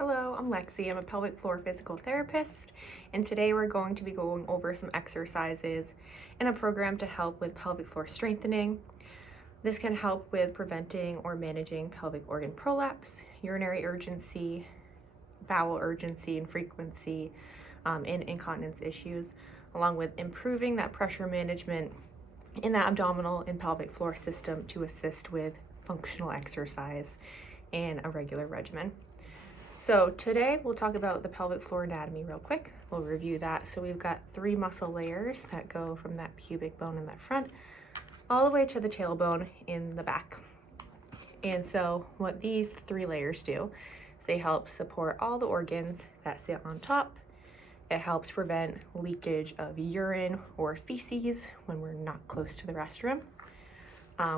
Hello, I'm Lexi. I'm a pelvic floor physical therapist, and today we're going to be going over some exercises in a program to help with pelvic floor strengthening. This can help with preventing or managing pelvic organ prolapse, urinary urgency, bowel urgency and frequency, and incontinence issues, along with improving that pressure management in the abdominal and pelvic floor system to assist with functional exercise and a regular regimen. So today we'll talk about the pelvic floor anatomy real quick. We'll review that. So we've got 3 muscle layers that go from that pubic bone in the front all the way to the tailbone in the back. And so what these 3 layers do is they help support all the organs that sit on top. It helps prevent leakage of urine or feces when we're not close to the restroom.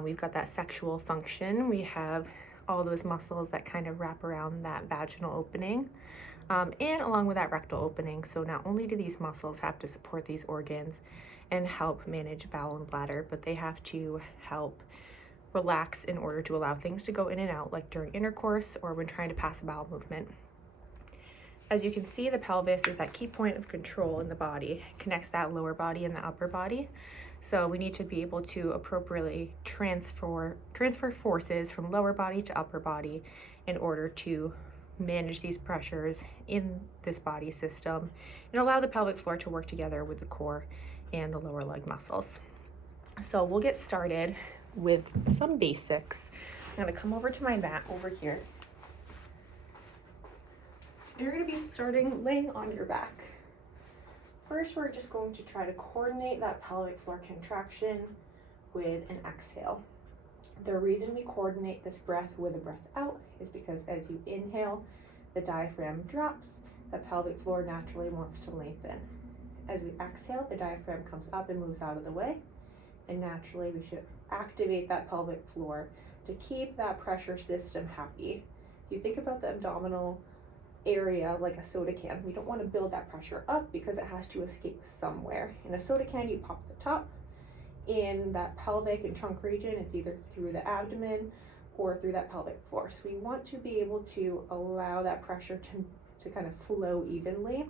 We've got that sexual function. We have all those muscles that kind of wrap around that vaginal opening and along with that rectal opening. So not only do these muscles have to support these organs and help manage bowel and bladder, but they have to help relax in order to allow things to go in and out, like during intercourse or when trying to pass a bowel movement. As you can see, the pelvis is that key point of control in the body. It connects that lower body and the upper body. So we need to be able to appropriately transfer forces from lower body to upper body in order to manage these pressures in this body system and allow the pelvic floor to work together with the core and the lower leg muscles. So we'll get started with some basics. I'm gonna come over to my mat over here. You're gonna be laying on your back. First, we're just going to try to coordinate that pelvic floor contraction with an exhale. The reason we coordinate this breath with a breath out is because as you inhale, the diaphragm drops, the pelvic floor naturally wants to lengthen. As we exhale, the diaphragm comes up and moves out of the way, and naturally we should activate that pelvic floor to keep that pressure system happy. If you think about the abdominal area like a soda can, we don't want to build that pressure up because it has to escape somewhere. In a soda can, you pop the top. In that pelvic and trunk region, it's either through the abdomen or through that pelvic floor. So we want to be able to allow that pressure to kind of flow evenly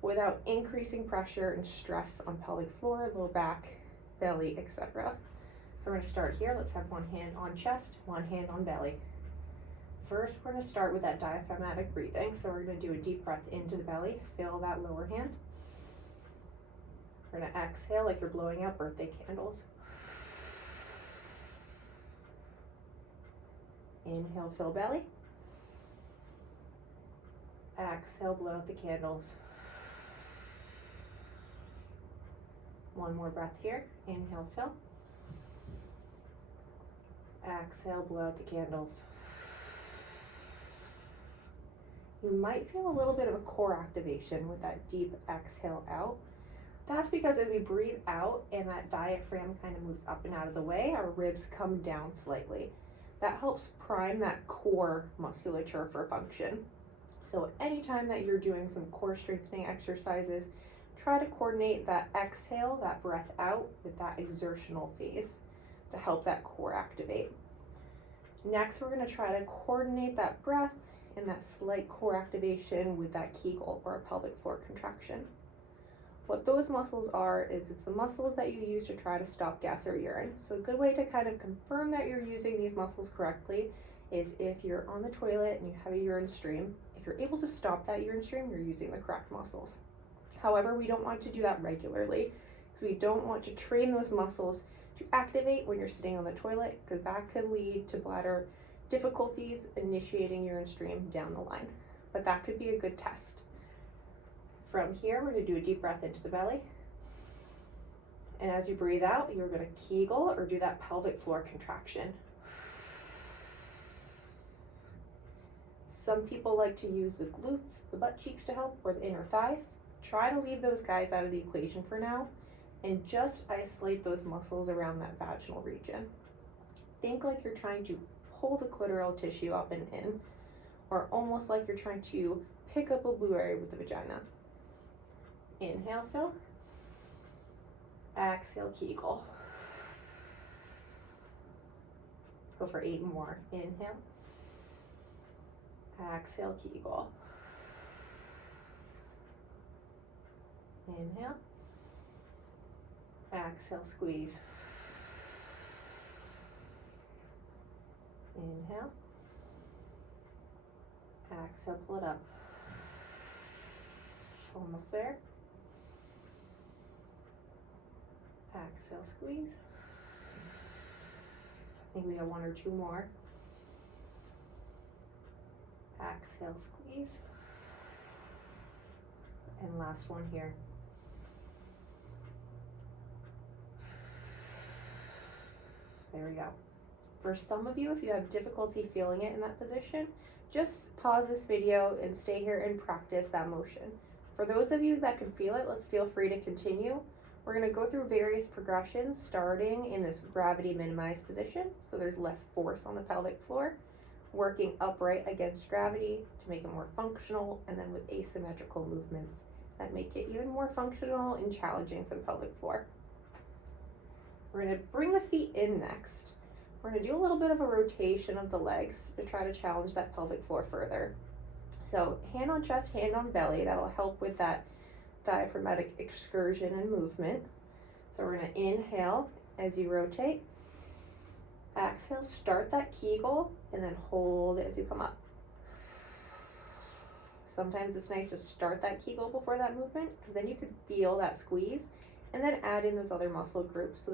without increasing pressure and stress on pelvic floor, low back, belly, etc. So we're going to start here. Let's have one hand on chest, one hand on belly. First, we're going to start with that diaphragmatic breathing. So we're going to do a deep breath into the belly, fill that lower hand. We're going to exhale like you're blowing out birthday candles. Inhale, fill belly. Exhale, blow out the candles. One more breath here. Inhale, fill. Exhale, blow out the candles. You might feel a little bit of a core activation with that deep exhale out. That's because as we breathe out and that diaphragm kind of moves up and out of the way, our ribs come down slightly. That helps prime that core musculature for function. So anytime that you're doing some core strengthening exercises, try to coordinate that exhale, that breath out, with that exertional phase to help that core activate. Next, we're going to try to coordinate that breath and that slight core activation with that Kegel or a pelvic floor contraction. What those muscles are is it's the muscles that you use to try to stop gas or urine. So a good way to kind of confirm that you're using these muscles correctly is if you're on the toilet and you have a urine stream, if you're able to stop that urine stream, you're using the correct muscles. However, we don't want to do that regularly because we don't want to train those muscles to activate when you're sitting on the toilet, because that could lead to bladder difficulties initiating urine stream down the line. But that could be a good test. From here, we're going to do a deep breath into the belly. And as you breathe out, you're going to Kegel or do that pelvic floor contraction. Some people like to use the glutes, the butt cheeks to help, or the inner thighs. Try to leave those guys out of the equation for now and just isolate those muscles around that vaginal region. Think like you're trying to pull the clitoral tissue up and in, or almost like you're trying to pick up a blueberry with the vagina. Inhale, fill. Exhale, Kegel. Let's go for 8 more. Inhale. Exhale, Kegel. Inhale. Exhale, squeeze. Inhale. Exhale, pull it up. Almost there. Exhale, squeeze. I think we have one or two more. Exhale, squeeze. And last one here. There we go. For some of you, if you have difficulty feeling it in that position, just pause this video and stay here and practice that motion. For those of you that can feel it, let's feel free to continue. We're going to go through various progressions starting in this gravity minimized position, so there's less force on the pelvic floor, working upright against gravity to make it more functional, and then with asymmetrical movements that make it even more functional and challenging for the pelvic floor. We're going to bring the feet in next. We're going to do a little bit of a rotation of the legs to try to challenge that pelvic floor further. So hand on chest, hand on belly, that'll help with that diaphragmatic excursion and movement. So we're going to inhale as you rotate. Exhale, start that Kegel, and then hold as you come up. Sometimes it's nice to start that Kegel before that movement, because then you can feel that squeeze, and then add in those other muscle groups so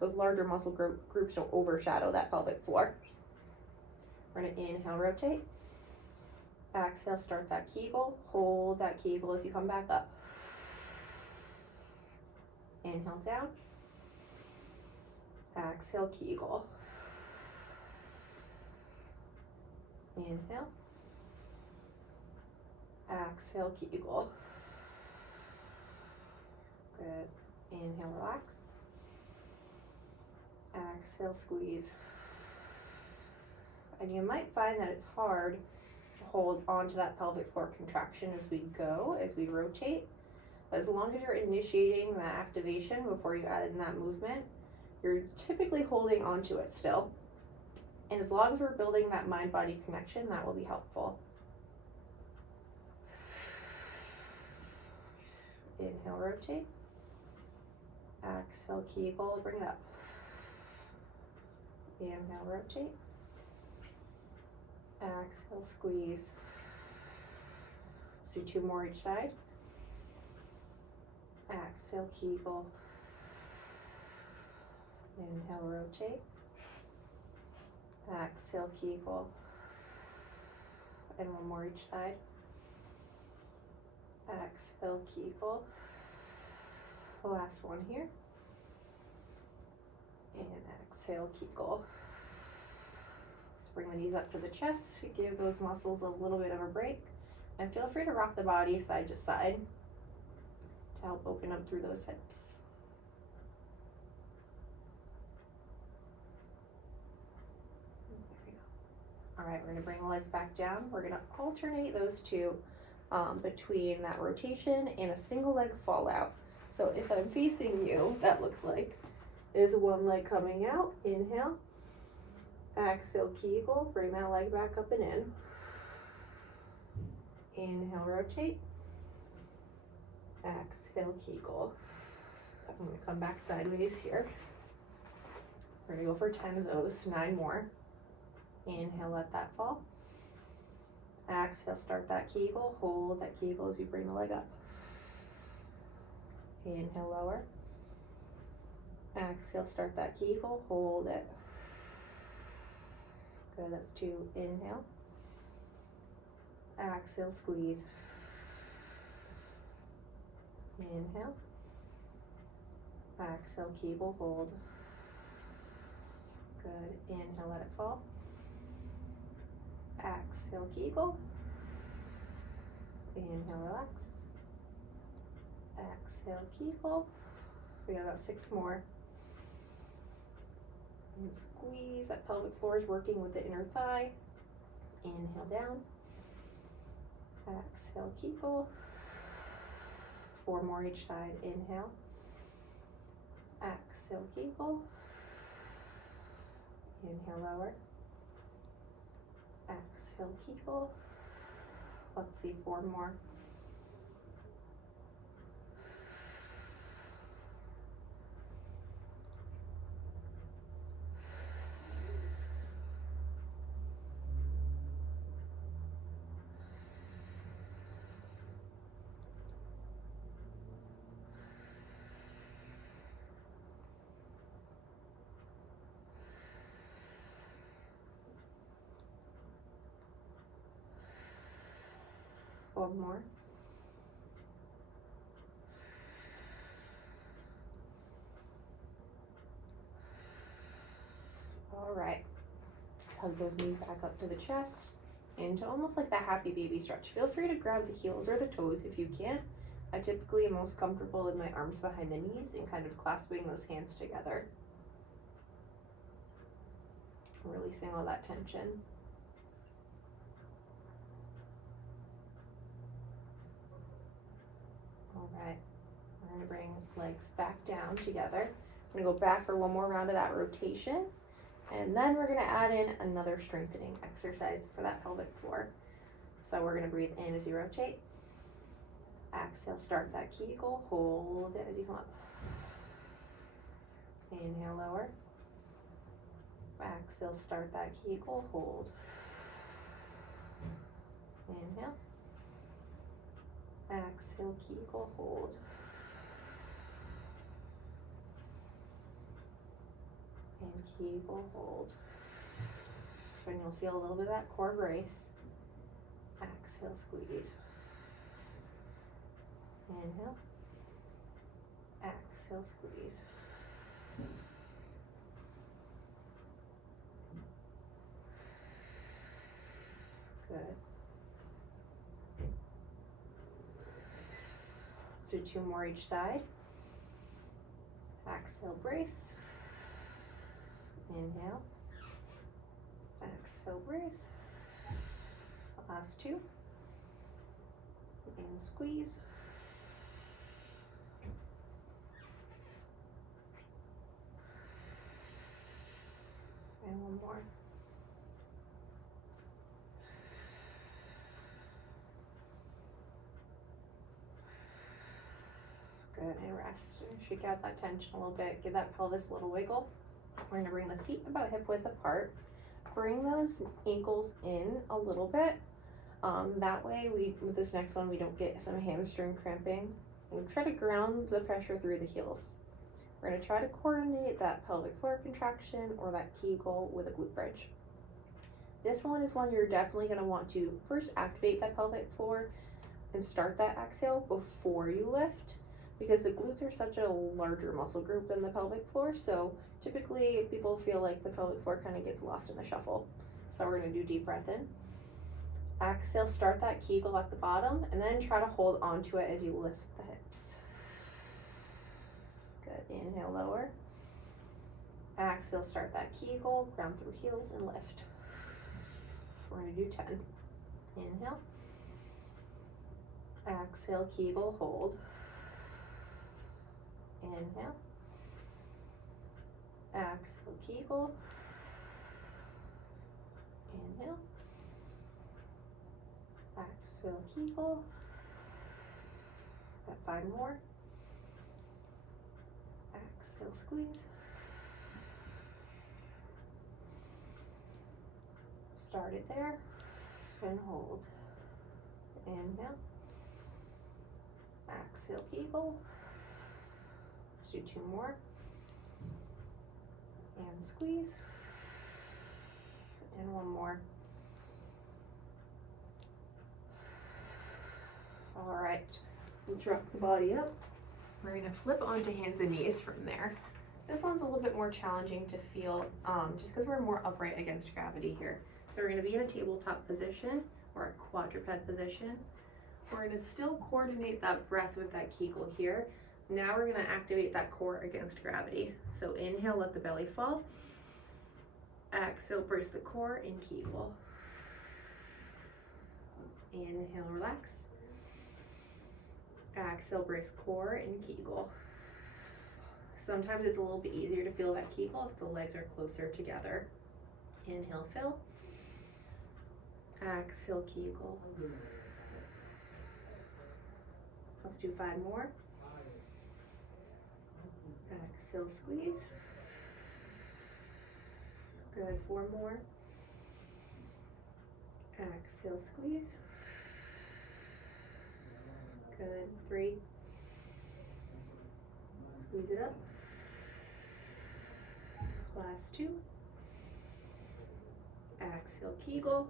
those larger muscle groups don't overshadow that pelvic floor. We're going to inhale, rotate. Exhale, start that Kegel, hold that Kegel as you come back up. Inhale down. Exhale, Kegel. Inhale. Exhale, Kegel. Good. Inhale, relax. Exhale, squeeze. And you might find that it's hard to hold onto that pelvic floor contraction as we go, as we rotate. But as long as you're initiating the activation before you add in that movement, you're typically holding onto it still. And as long as we're building that mind-body connection, that will be helpful. Inhale, rotate. Exhale, Kegel, bring it up. Inhale, rotate. Exhale, squeeze. So 2 more each side. Exhale, Kegel. Inhale, rotate. Exhale, Kegel. And 1 more each side. Exhale, Kegel. The last one here. And exhale, Kegel. Let's bring the knees up to the chest. Give those muscles a little bit of a break. And feel free to rock the body side to side to help open up through those hips. There we go. All right, we're going to bring the legs back down. We're going to alternate those two between that rotation and a single leg fallout. So if I'm facing you, that looks like is 1 leg coming out. Inhale. Exhale, Kegel. Bring that leg back up and in. Inhale, rotate. Exhale, Kegel. I'm going to come back sideways here. We're going to go for 10 of those, 9 more. Inhale, let that fall. Exhale, start that Kegel. Hold that Kegel as you bring the leg up. Inhale, lower. Exhale, start that Kegel. Hold it. Good, that's 2. Inhale. Exhale, squeeze. Inhale. Exhale, Kegel, hold. Good. Inhale, let it fall. Exhale, Kegel. Inhale, relax. Exhale, Kegel. We got about 6 more. And squeeze. That pelvic floor is working with the inner thigh. Inhale down. Exhale, Kegel. 4 more each side. Inhale. Exhale, Kegel. Inhale, lower. Exhale, Kegel. Let's see, 4 more. One more. All right. Hug those knees back up to the chest, into almost like that happy baby stretch. Feel free to grab the heels or the toes if you can. I typically am most comfortable with my arms behind the knees and kind of clasping those hands together. Releasing all that tension. All right, we're gonna bring legs back down together. I'm gonna go back for one more round of that rotation, and then we're gonna add in another strengthening exercise for that pelvic floor. So we're gonna breathe in as you rotate. Exhale, start that Kegel, hold it as you come up. Inhale, lower. Exhale, start that Kegel, hold. Inhale. Exhale, Kegel, hold. And Kegel, hold. And you'll feel a little bit of that core brace. Exhale, squeeze. Inhale. Exhale, squeeze. Good. Let's do 2 more each side. Exhale, brace. Inhale. Exhale, brace. Last 2. And squeeze. And 1 more. Good, and rest. Shake out that tension a little bit. Give that pelvis a little wiggle. We're gonna bring the feet about hip width apart. Bring those ankles in a little bit. That way, with this next one, we don't get some hamstring cramping. And try to ground the pressure through the heels. We're gonna try to coordinate that pelvic floor contraction or that Kegel with a glute bridge. This one is one you're definitely gonna want to first activate that pelvic floor and start that exhale before you lift, because the glutes are such a larger muscle group than the pelvic floor. So typically people feel like the pelvic floor kind of gets lost in the shuffle. So we're gonna do deep breath in. Exhale, start that Kegel at the bottom, and then try to hold onto it as you lift the hips. Good, inhale, lower. Exhale, start that Kegel, ground through heels and lift. We're gonna do 10. Inhale. Exhale, Kegel, hold. Inhale. Exhale, Kegel. Inhale. Exhale, Kegel. Got 5 more. Exhale, squeeze. Start it there and hold. Inhale. Exhale, Kegel. Let's do 2 more. And squeeze. And 1 more. All right, let's rock the body up. We're gonna flip onto hands and knees from there. This one's a little bit more challenging to feel, just because we're more upright against gravity here. So we're gonna be in a tabletop position or a quadruped position. We're gonna still coordinate that breath with that Kegel here. Now we're gonna activate that core against gravity. So inhale, let the belly fall. Exhale, brace the core and Kegel. Inhale, relax. Exhale, brace core and Kegel. Sometimes it's a little bit easier to feel that Kegel if the legs are closer together. Inhale, fill. Exhale, Kegel. Let's do 5 more. Exhale, squeeze. Good, 4 more. Exhale, squeeze. Good, 3. Squeeze it up. Last 2. Exhale, Kegel.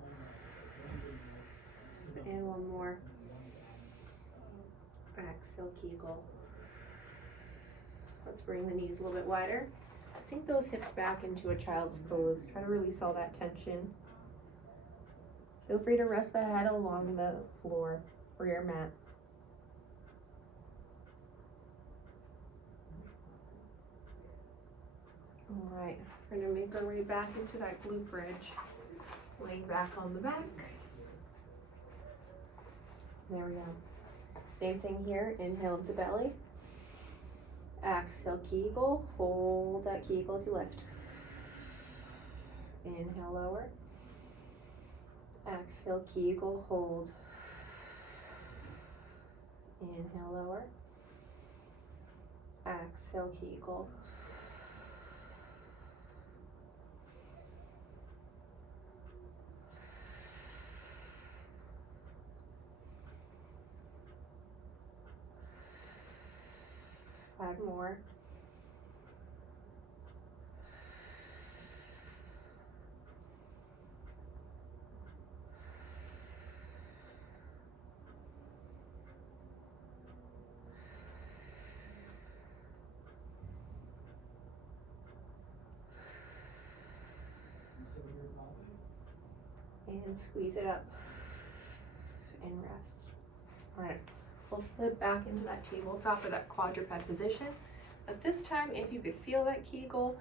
And 1 more. Exhale, Kegel. Let's bring the knees a little bit wider. Sink those hips back into a child's pose. Try to release all that tension. Feel free to rest the head along the floor or your mat. All right, we're gonna make our way back into that glute bridge. Laying back on the back. There we go. Same thing here, inhale into belly. Exhale, Kegel. Hold that Kegel as you lift. Inhale, lower. Exhale, Kegel, hold. Inhale, lower. Exhale, Kegel. Five more. And squeeze it up and rest. All right, we'll flip back into that tabletop or that quadruped position. At this time, if you could feel that Kegel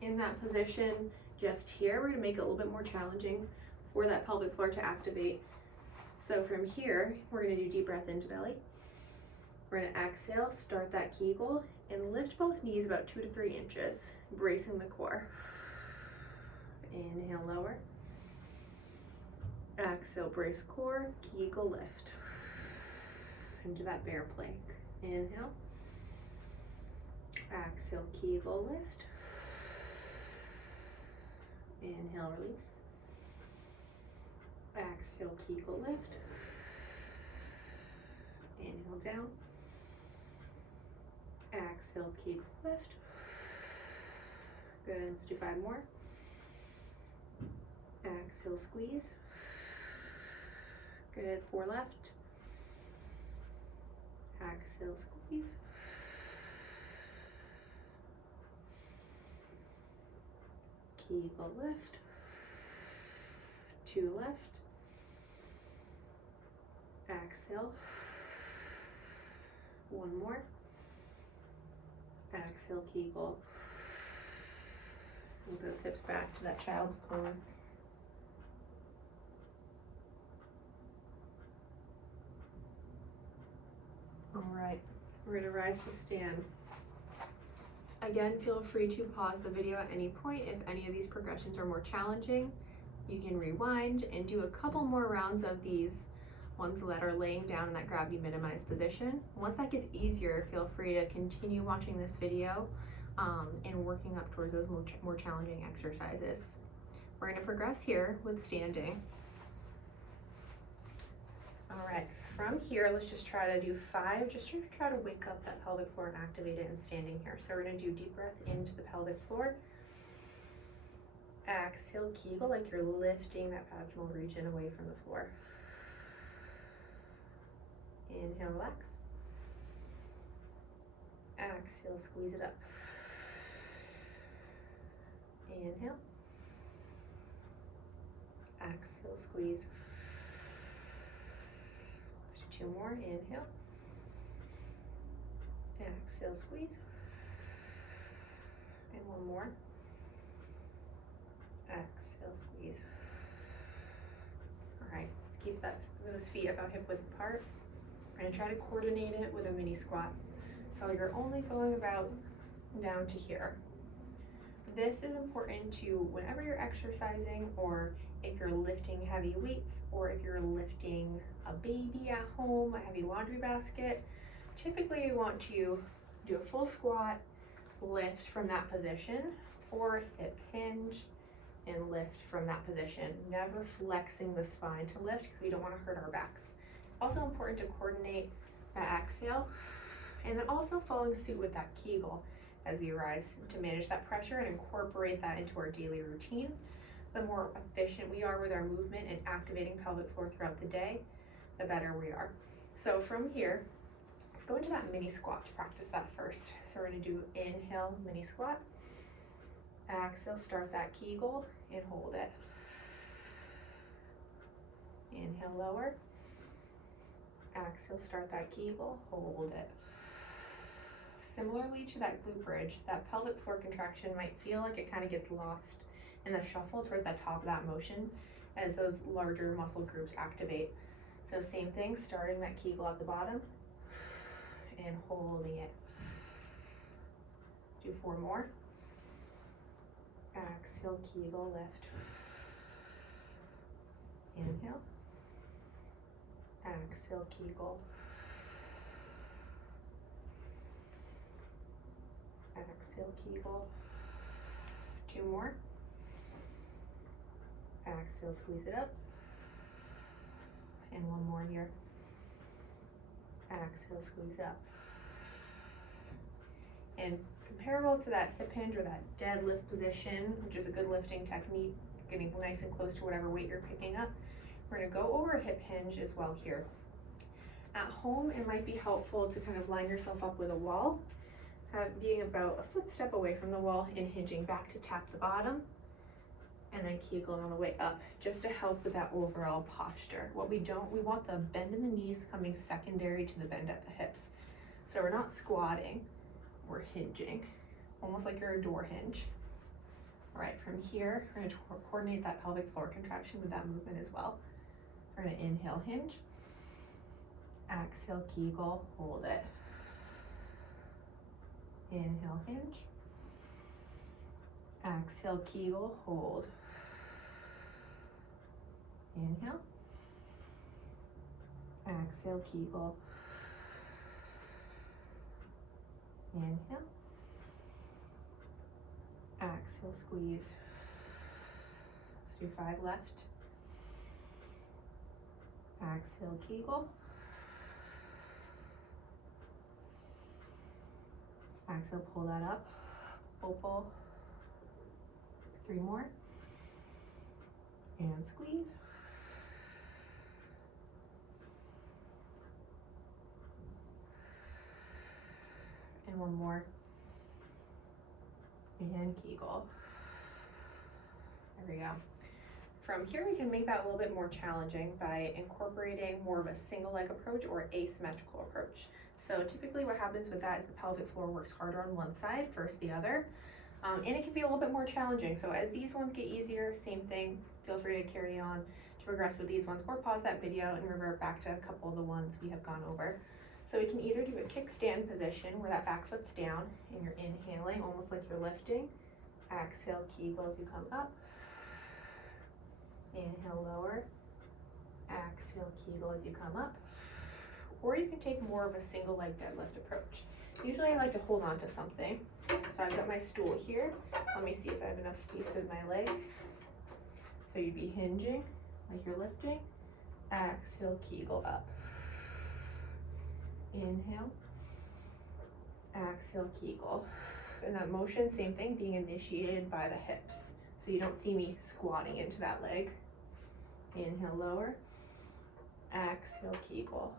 in that position just here, we're gonna make it a little bit more challenging for that pelvic floor to activate. So from here, we're gonna do deep breath into belly. We're gonna exhale, start that Kegel, and lift both knees about 2 to 3 inches, bracing the core. Inhale, lower. Exhale, brace core, Kegel lift. Into that bear plank. Inhale. Exhale, Kegel lift. Inhale, release. Exhale, Kegel lift. Inhale, down. Exhale, Kegel lift. Good, let's do 5 more. Exhale, squeeze. Good, 4 left. Exhale, squeeze. Kegel lift. 2 left. Exhale. 1 more. Exhale, Kegel. Sink those hips back to that child's pose. All right, we're gonna rise to stand. Again, feel free to pause the video at any point. If any of these progressions are more challenging, you can rewind and do a couple more rounds of these ones that are laying down in that gravity minimized position. Once that gets easier, feel free to continue watching this video and working up towards those more challenging exercises. We're gonna progress here with standing. All right, from here, let's just try to do 5, just to try to wake up that pelvic floor and activate it in standing here. So we're gonna do deep breath into the pelvic floor. Exhale, Kegel, like you're lifting that abdominal region away from the floor. Inhale, relax. Exhale, squeeze it up. Inhale. Exhale, squeeze. Let's do 2 more. Inhale. Exhale, squeeze. And 1 more. Exhale, squeeze. All right, let's keep those feet about hip width apart. We're gonna try to coordinate it with a mini squat. So you're only going about down to here. This is important to whenever you're exercising or If you're lifting heavy weights, or if you're lifting a baby at home, a heavy laundry basket, typically you want to do a full squat, lift from that position, or hip hinge and lift from that position, never flexing the spine to lift because we don't want to hurt our backs. Also important to coordinate that exhale, and then also following suit with that Kegel as we rise to manage that pressure and incorporate that into our daily routine. The more efficient we are with our movement and activating pelvic floor throughout the day, the better we are. So from here, let's go into that mini squat to practice that first. So we're gonna do inhale, mini squat. Exhale, start that Kegel and hold it. Inhale, lower. Exhale, start that Kegel, hold it. Similarly to that glute bridge, that pelvic floor contraction might feel like it kind of gets lost in the shuffle towards the top of that motion as those larger muscle groups activate. So same thing, starting that Kegel at the bottom and holding it. Do 4 more. Exhale, Kegel, lift. Inhale. Exhale, Kegel. Exhale, Kegel. 2 more. Exhale, squeeze it up. And 1 more here. Exhale, squeeze up. And comparable to that hip hinge or that deadlift position, which is a good lifting technique, getting nice and close to whatever weight you're picking up, we're gonna go over a hip hinge as well here. At home, it might be helpful to kind of line yourself up with a wall, being about a footstep away from the wall and hinging back to tap the bottom, and then Kegel on the way up, just to help with that overall posture. What we want the bend in the knees coming secondary to the bend at the hips. So we're not squatting, we're hinging, almost like you're a door hinge. All right, from here, we're gonna coordinate that pelvic floor contraction with that movement as well. We're gonna inhale, hinge. Exhale, Kegel, hold it. Inhale, hinge. Exhale, Kegel, hold. Inhale. Exhale, Kegel. Inhale. Exhale, squeeze. Let's do 5 left. Exhale, Kegel. Exhale, pull that up. Opal. 3 more. And squeeze. And 1 more. And Kegel. There we go. From here, we can make that a little bit more challenging by incorporating more of a single leg approach or asymmetrical approach. So typically what happens with that is the pelvic floor works harder on one side versus the other. And it can be a little bit more challenging. So as these ones get easier, same thing, feel free to carry on to progress with these ones, or pause that video and revert back to a couple of the ones we have gone over. So we can either do a kickstand position where that back foot's down and you're inhaling almost like you're lifting. Exhale, Kegel as you come up. Inhale, lower. Exhale, Kegel as you come up. Or you can take more of a single leg deadlift approach. Usually I like to hold on to something. So I've got my stool here. Let me see if I have enough space with my leg. So you'd be hinging like you're lifting. Exhale, Kegel up. Inhale. Exhale, Kegel. And that motion, same thing, being initiated by the hips. So you don't see me squatting into that leg. Inhale, lower. Exhale, Kegel.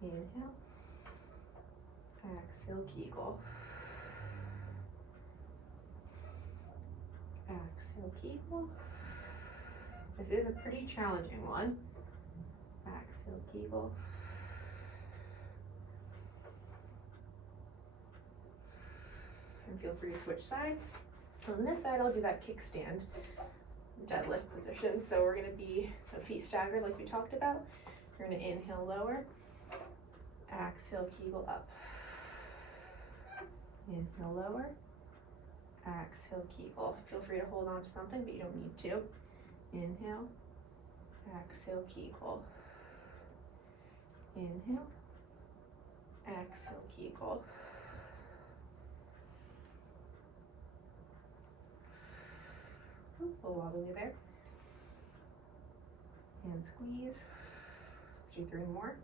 Inhale. Exhale, Kegel. Exhale, Kegel. This is a pretty challenging one. Exhale, Kegel. And feel free to switch sides. On this side, I'll do that kickstand deadlift position. So we're gonna be the feet staggered like we talked about. We're gonna inhale, lower. Exhale, Kegel up. Inhale, lower. Exhale, Kegel. Feel free to hold on to something, but you don't need to. Inhale, exhale, Kegel. Inhale, exhale, Kegel. A little wobbly there. And squeeze. Let's do 3 more.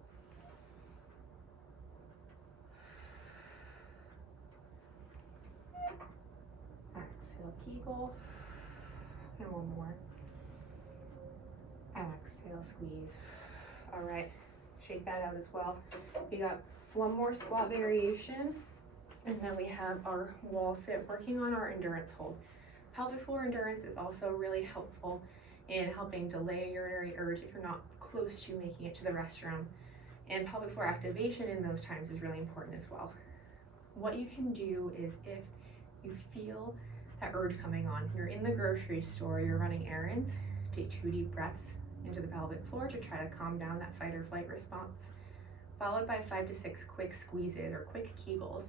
Exhale, Kegel. And 1 more. Exhale, squeeze. All right, shake that out as well. We got 1 more squat variation, and then we have our wall sit, working on our endurance hold. Pelvic floor endurance is also really helpful in helping delay a urinary urge if you're not close to making it to the restroom. And pelvic floor activation in those times is really important as well. What you can do is, if you feel that urge coming on, you're in the grocery store, you're running errands, take 2 deep breaths into the pelvic floor to try to calm down that fight or flight response, followed by 5 to 6 quick squeezes or quick Kegels.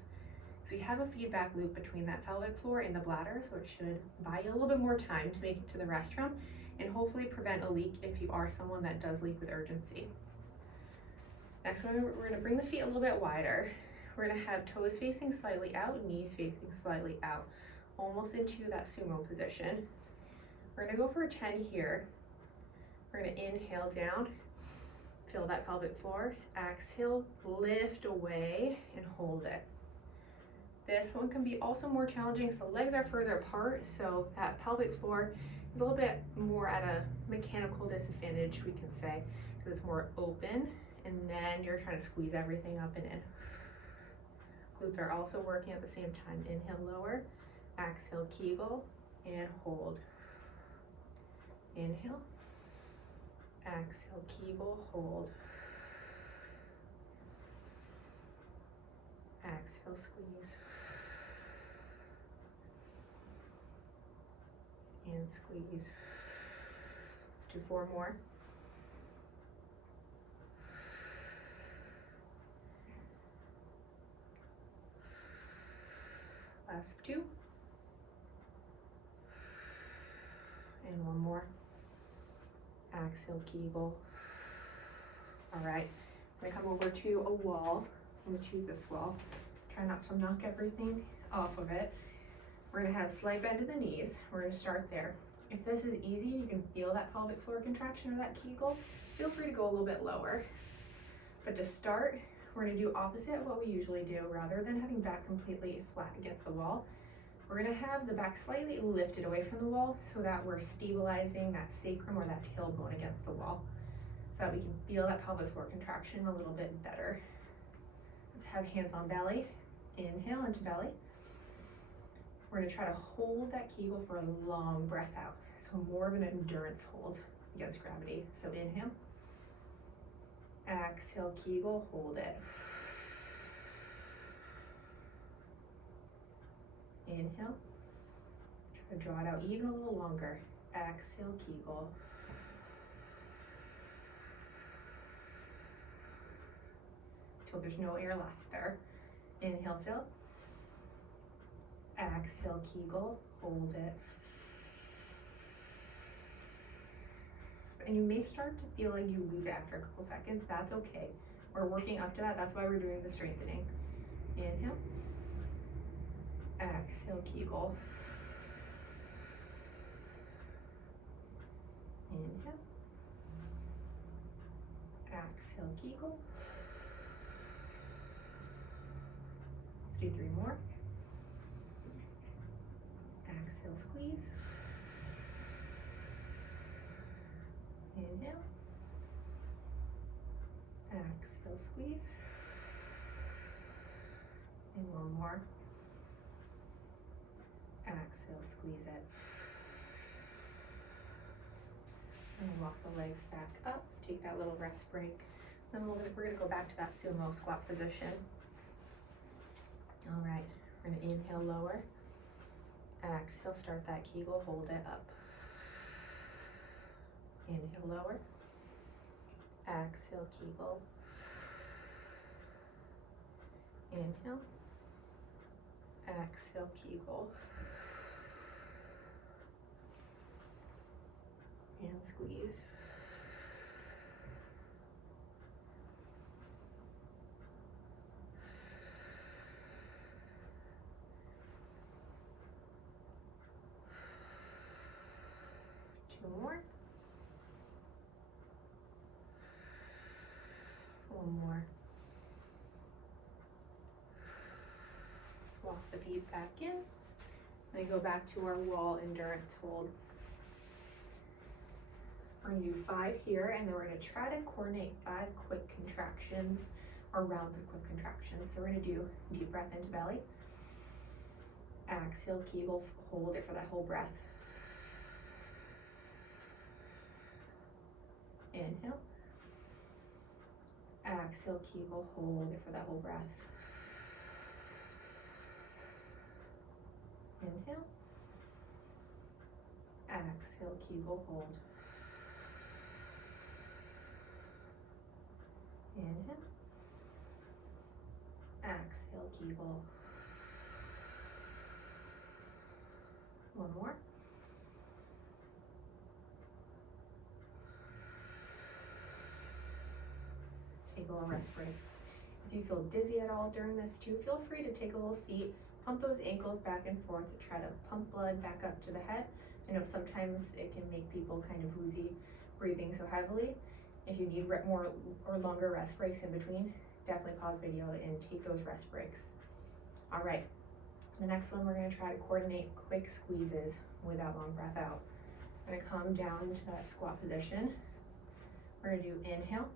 So you have a feedback loop between that pelvic floor and the bladder, so it should buy you a little bit more time to make it to the restroom and hopefully prevent a leak if you are someone that does leak with urgency. Next one, we're going to bring the feet a little bit wider. We're going to have toes facing slightly out, knees facing slightly out, almost into that sumo position. We're going to go for a 10 here. We're going to inhale down, feel that pelvic floor, exhale, lift away and hold it. This one can be also more challenging, so the legs are further apart, so that pelvic floor is a little bit more at a mechanical disadvantage, we can say, because it's more open, and then you're trying to squeeze everything up and in. Glutes are also working at the same time. Inhale, lower, exhale, Kegel, and hold. Inhale, exhale, Kegel, hold. Exhale, squeeze. And squeeze. Let's do 4 more. Last 2. And 1 more. Exhale, Kegel. All right, I'm gonna come over to a wall. I'm gonna choose this wall. Try not to knock everything off of it. We're gonna have slight bend in the knees. We're gonna start there. If this is easy, you can feel that pelvic floor contraction or that Kegel, feel free to go a little bit lower. But to start, we're gonna do opposite of what we usually do. Rather than having back completely flat against the wall, we're gonna have the back slightly lifted away from the wall so that we're stabilizing that sacrum or that tailbone against the wall, so that we can feel that pelvic floor contraction a little bit better. Let's have hands on belly. Inhale into belly. We're gonna try to hold that Kegel for a long breath out. So more of an endurance hold against gravity. So inhale. Exhale, Kegel, hold it. Inhale. Try to draw it out even a little longer. Exhale, Kegel. Till there's no air left there. Inhale, fill. Exhale, Kegel, hold it. And you may start to feel like you lose it after a couple seconds. That's okay. We're working up to that. That's why we're doing the strengthening. Inhale. Exhale, Kegel. Inhale. Exhale, Kegel. Let's do 3 more. Exhale, squeeze. Inhale. Exhale, squeeze. And 1 more. Exhale, squeeze it. And walk the legs back up. Take that little rest break. Then we're gonna go back to that sumo squat position. All right, we're gonna inhale, lower. Exhale, start that Kegel, hold it up. Inhale, lower. Exhale, Kegel. Inhale. Exhale, Kegel. and squeeze. Two more. One more. Let's walk the feet back in. Then go back to our wall endurance hold. We're gonna do 5 here, and then we're gonna try to coordinate 5 quick contractions or rounds of quick contractions. So we're gonna do deep breath into belly. Exhale, Kegel, hold it for that whole breath. Inhale. Exhale, Kegel, hold it for that whole breath. Inhale. Exhale, Kegel, hold. Inhale. Exhale, Kegel. One more. Take a little rest break. If you feel dizzy at all during this too, feel free to take a little seat, pump those ankles back and forth to try to pump blood back up to the head. I know sometimes it can make people kind of woozy breathing so heavily. If you need more or longer rest breaks in between, definitely pause video and take those rest breaks. All right, the next one we're gonna try to coordinate quick squeezes with that long breath out. We're gonna come down into that squat position. We're gonna do inhale.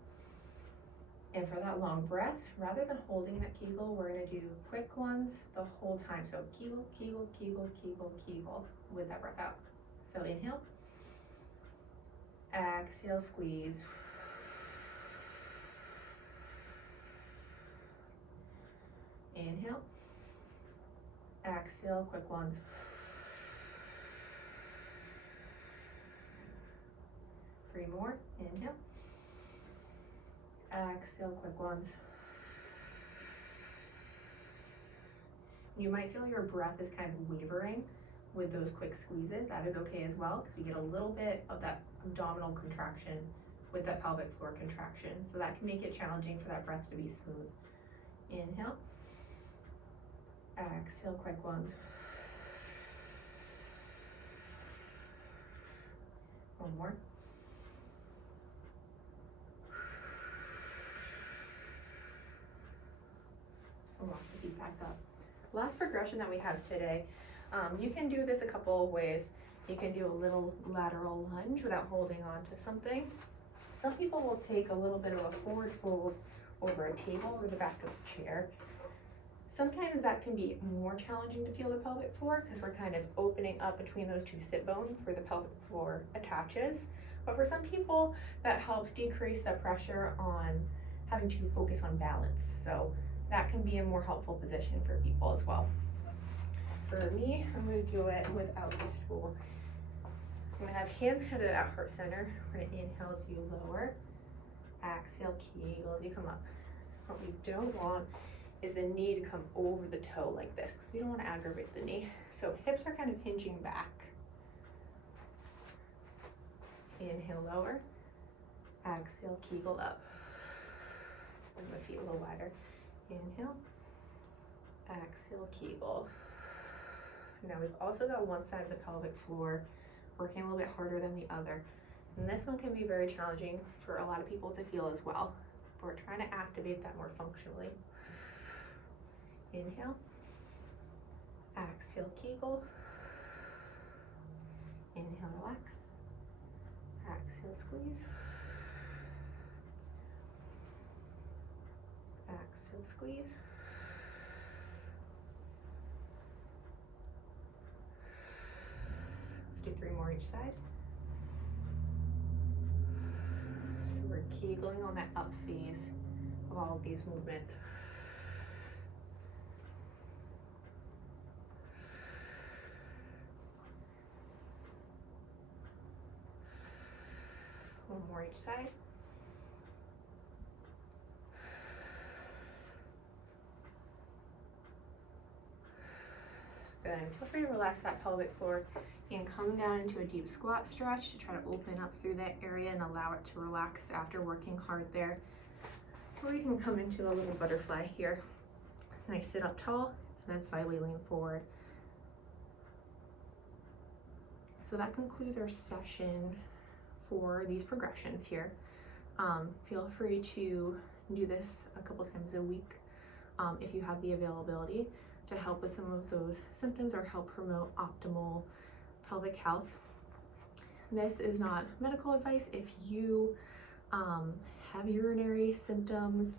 And for that long breath, rather than holding that Kegel, we're gonna do quick ones the whole time. So Kegel, Kegel, Kegel, Kegel, Kegel with that breath out. So inhale. Exhale, squeeze. Inhale. Exhale, quick ones. Three more. Inhale. Exhale, quick ones. You might feel your breath is kind of wavering with those quick squeezes. That is okay as well, because we get a little bit of that abdominal contraction with that pelvic floor contraction. So that can make it challenging for that breath to be smooth. Inhale. Exhale, quick ones. One more. And walk the feet back up. Last progression that we have today, you can do this a couple of ways. You can do a little lateral lunge without holding on to something. Some people will take a little bit of a forward fold over a table or the back of a chair. Sometimes that can be more challenging to feel the pelvic floor because we're kind of opening up between those two sit bones where the pelvic floor attaches. But for some people, that helps decrease the pressure on having to focus on balance. So that can be a more helpful position for people as well. For me, I'm going to do it without the stool. I'm going to have hands kind of at heart center. We're going to inhale as you lower. Exhale, Kegel as you come up. What we don't want is the knee to come over the toe like this, because we don't want to aggravate the knee. So hips are kind of hinging back. Inhale, lower. Exhale, Kegel up. Bring the feet a little wider. Inhale. Exhale, Kegel. Now we've also got one side of the pelvic floor working a little bit harder than the other. And this one can be very challenging for a lot of people to feel as well. But we're trying to activate that more functionally. Inhale. Exhale, Kegel. Inhale, relax. Exhale, squeeze. Exhale, squeeze. Let's do 3 more each side. So we're Kegeling on that up phase of all of these movements. One more each side. good. And feel free to relax that pelvic floor and come down into a deep squat stretch to try to open up through that area and allow it to relax after working hard there. Or you can come into a little butterfly here. Nice sit up tall and then slightly lean forward. So that concludes our session for these progressions here. Feel free to do this a couple times a week if you have the availability to help with some of those symptoms or help promote optimal pelvic health. This is not medical advice. If you have urinary symptoms,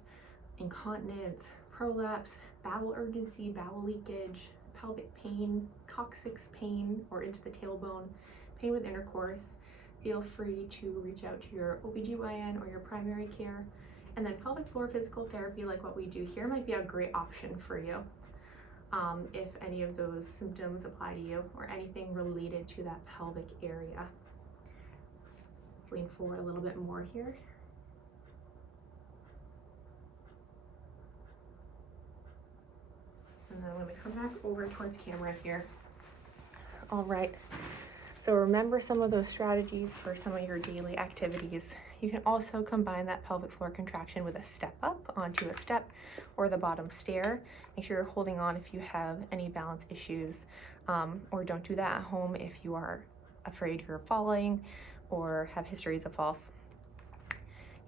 incontinence, prolapse, bowel urgency, bowel leakage, pelvic pain, coccyx pain, or into the tailbone, pain with intercourse, feel free to reach out to your OBGYN or your primary care. And then pelvic floor physical therapy, like what we do here, might be a great option for you if any of those symptoms apply to you or anything related to that pelvic area. Let's lean forward a little bit more here. And then I'm going to come back over towards camera here. All right, so remember some of those strategies for some of your daily activities. You can also combine that pelvic floor contraction with a step up onto a step or the bottom stair. Make sure you're holding on if you have any balance issues, or don't do that at home if you are afraid you're falling or have histories of falls.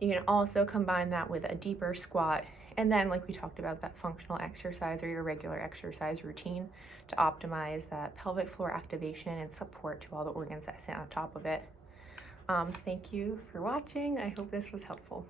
You can also combine that with a deeper squat, and then, like we talked about, that functional exercise or your regular exercise routine to optimize that pelvic floor activation and support to all the organs that sit on top of it. Thank you for watching. I hope this was helpful.